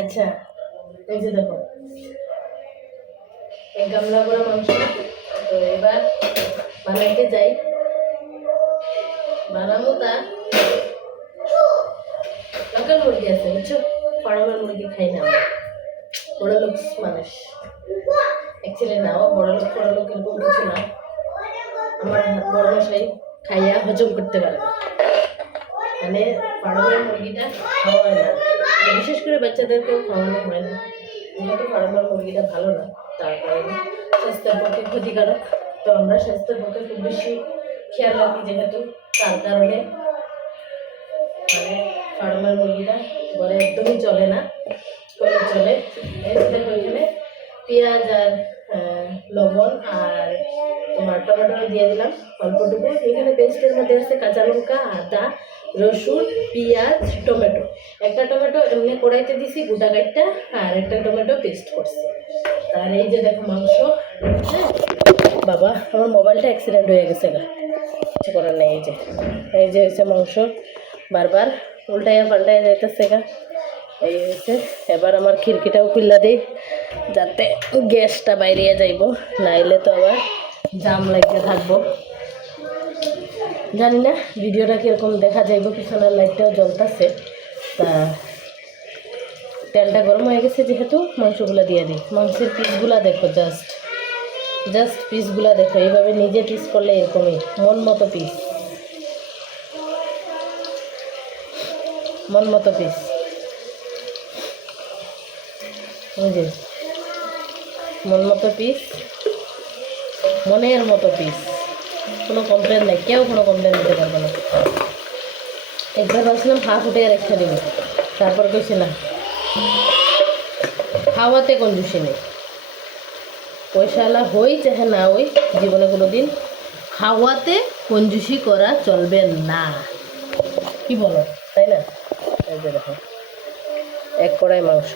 আচ্ছা, এই যে দেখো এক গামলা করে মাংস। তো এবার বানাইতে যাই, বানাবো তা লোকাল মুরগি আছে বুঝছো, ফার্মের মুরগি খাই না আমরা, বড় লোক মানুষ অ্যাকচুয়ালি না, বড় লোক এরকম কিছু না। আমার বড় মশাই খাইয়া হজম করতে পারে না, মানে ফার্মের মুরগিটা খাওয়া হয় না, বিশেষ করে বাচ্চাদেরকেও খাওয়ানো হয় না, যেহেতু ফার্মের মুরগিটা ভালো না, তার কারণে স্বাস্থ্যের পক্ষে ক্ষতিকারক। তো আমরা স্বাস্থ্যের পক্ষে খুব বেশি খেয়াল রাখি, যেহেতু তার কারণে মানে ফার্মের মুরগিটা ঘরে একদমই চলে না, করে চলে। ওইখানে পেঁয়াজ আর লবণ আর তোমার টমেটো দিয়ে দিলাম অল্পটুকু। এখানে পেস্টের মধ্যে আছে কাঁচা লঙ্কা, আদা, রসুন, পেঁয়াজ, টমেটো। একটা টমেটো এমনি কড়াইতে দিছি গোটা কাটটা, আর একটা টমেটো পেস্ট করছি। আর এই যে দেখো মাংস। বাবা আমার মোবাইলটা অ্যাক্সিডেন্ট হয়ে গেছে গা, কিছু করার নেই। এই যে হয়েছে মাংস, বারবার উল্টাইয়া পাল্টাইয়া যাইতেছে গা, এই হয়েছে। এবার আমার খিড়কিটাও খুললা দিই যাতে গ্যাসটা বাইরে যাইব, নাইলে তো আবার জাম লাগিয়ে থাকবো। জানি না ভিডিওটা কীরকম দেখা যাইব, পিছনের লাইটটাও জ্বলতেছে। তা তেলটা গরম হয়ে গেছে, যেহেতু মাংসগুলো দিয়ে দিই। মাংসের পিসগুলা দেখো, জাস্ট পিসগুলা দেখো, এইভাবে নিজে পিস করলে এরকমই মন মতো পিস, মন মতো পিস, বুঝলি, মন মতো পিস, মনের মতো পিস, কোনো কমপ্লেন নাই, কেউ কোনো কমপ্লেন দিতে পারবে না। একবার ভাবছিলাম হাফ উঠে রেখে দেবে, তারপর কইছে না, খাওয়াতে কঞ্জুসি নেই, পয়সাওয়ালা হই চাহে না হই, জীবনে কোনো দিন খাওয়াতে কঞ্জুসি করা চলবে না, কি বলো, তাই না? এই যে দেখো এক কড়াই মাংস।